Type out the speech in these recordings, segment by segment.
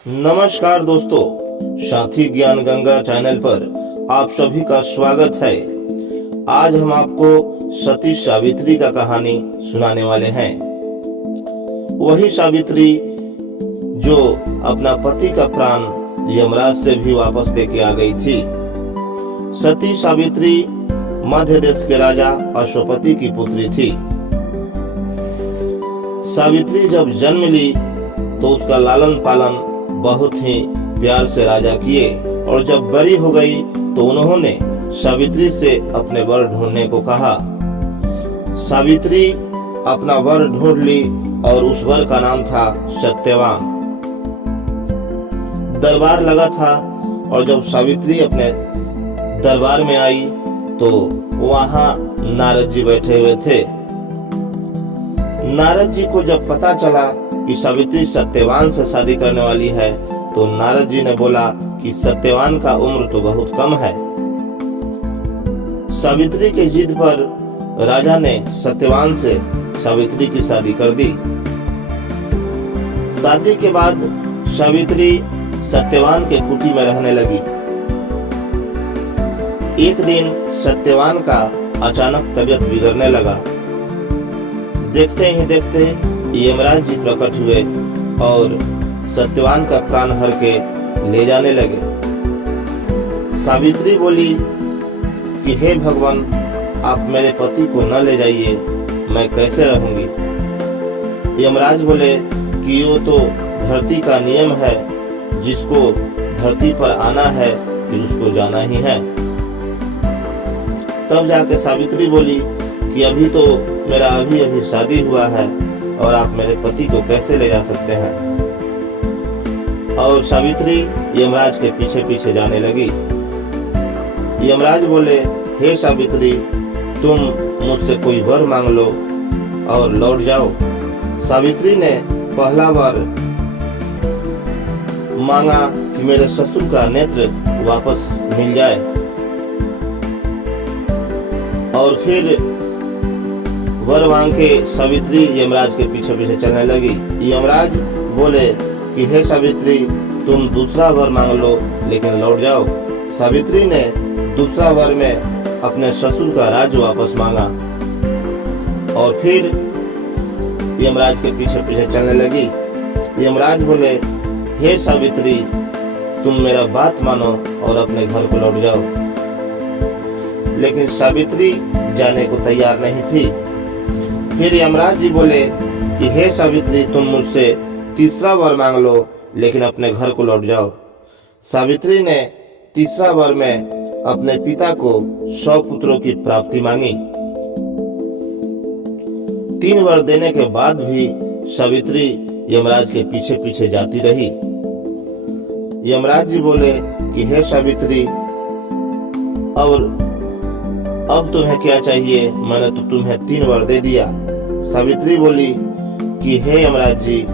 नमस्कार दोस्तों, साथी ज्ञान गंगा चैनल पर आप सभी का स्वागत है। आज हम आपको सती सावित्री का कहानी सुनाने वाले हैं। वही सावित्री जो अपना पति का प्राण यमराज से भी वापस लेके आ गई थी। सती सावित्री मध्य देश के राजा अश्वपति की पुत्री थी। सावित्री जब जन्म ली तो उसका लालन पालन बहुत ही प्यार से राजा किए, और जब बड़ी हो गई तो उन्होंने सावित्री से अपने वर ढूंढने को कहा। सावित्री अपना वर ढूंढ ली और उस वर का नाम था सत्यवान। दरबार लगा था, और जब सावित्री अपने दरबार में आई तो वहां नारद जी बैठे हुए थे। नारद जी को जब पता चला कि सावित्री सत्यवान से शादी करने वाली है, तो नारद जी ने बोला कि सत्यवान का उम्र तो बहुत कम है। सावित्री के जिद पर राजा ने सत्यवान से सावित्री की शादी कर दी। शादी के बाद सावित्री सत्यवान के कुटी में रहने लगी। एक दिन सत्यवान का अचानक तबीयत बिगड़ने लगा। देखते ही देखते यमराज जी प्रकट हुए और सत्यवान का प्राण हर के ले जाने लगे। सावित्री बोली कि हे भगवान, आप मेरे पति को न ले जाइए, मैं कैसे रहूंगी। यमराज बोले कि वो तो धरती का नियम है, जिसको धरती पर आना है फिर उसको जाना ही है। तब जाके सावित्री बोली कि अभी तो मेरा अभी शादी हुआ है और आप मेरे पति को कैसे ले जा सकते हैं। और सावित्री यमराज के पीछे पीछे जाने लगी। यमराज बोले, हे सावित्री, तुम मुझसे कोई वर मांग लो और लौट जाओ। सावित्री ने पहला वर मांगा कि मेरे ससुर का नेत्र वापस मिल जाए, और फिर वर मांग के सावित्री यमराज के पीछे पीछे चलने लगी। यमराज बोले कि हे सावित्री, तुम दूसरा वर मांग लो लेकिन लौट जाओ। सावित्री ने दूसरा वर में अपने ससुर का राज्य वापस मांगा, और फिर यमराज के पीछे पीछे चलने लगी। यमराज बोले, हे सावित्री, तुम मेरा बात मानो और अपने घर को लौट जाओ। लेकिन सावित्री जाने को तैयार नहीं थी। फिर यमराज जी बोले कि हे सावित्री, तुम मुझसे तीसरा वर मांग लो लेकिन अपने घर को लौट जाओ। सावित्री ने तीसरा वर में अपने पिता को 100 पुत्रों की प्राप्ति मांगी। 3 वर देने के बाद भी सावित्री यमराज के पीछे पीछे जाती रही। यमराज जी बोले कि हे सावित्री, अब तुम्हें क्या चाहिए? मैंने तो तुम्हें 3 वर दे दिया। सावित्री बोली कि हे यमराज जी,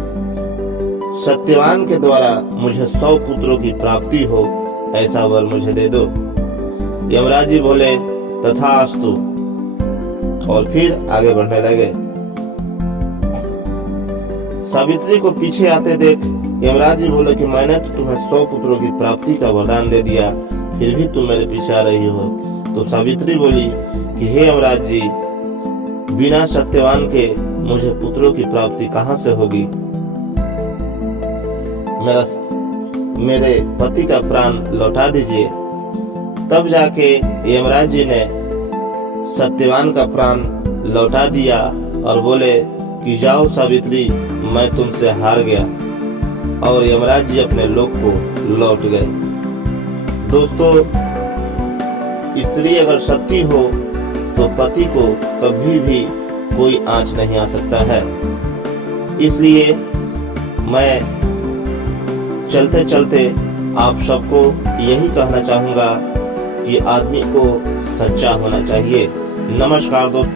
सत्यवान के द्वारा मुझे 100 पुत्रों की प्राप्ति हो, ऐसा वर मुझे दे दो। यमराज जी बोले, तथास्तु, और फिर आगे बढ़ने लगे। सावित्री को पीछे आते देख यमराज जी बोले कि मैंने तो तुम्हें 100 पुत्रों की प्राप्ति का वरदान दे दिया, फिर भी तुम मेरे पीछे आ रही हो। तो सावित्री बोली कि हे यमराज जी, बिना सत्यवान के मुझे पुत्रों की प्राप्ति कहां से होगी। मेरे पति का प्राण लौटा दीजिए। तब जाके यमराज जी ने सत्यवान का प्राण लौटा दिया और बोले कि जाओ सावित्री, मैं तुमसे हार गया। और यमराज जी अपने लोक को लौट गए। दोस्तों, स्त्री अगर सती हो तो पति को कभी भी कोई आंच नहीं आ सकता है। इसलिए मैं चलते चलते आप सबको यही कहना चाहूंगा कि आदमी को सच्चा होना चाहिए। नमस्कार दोस्तों।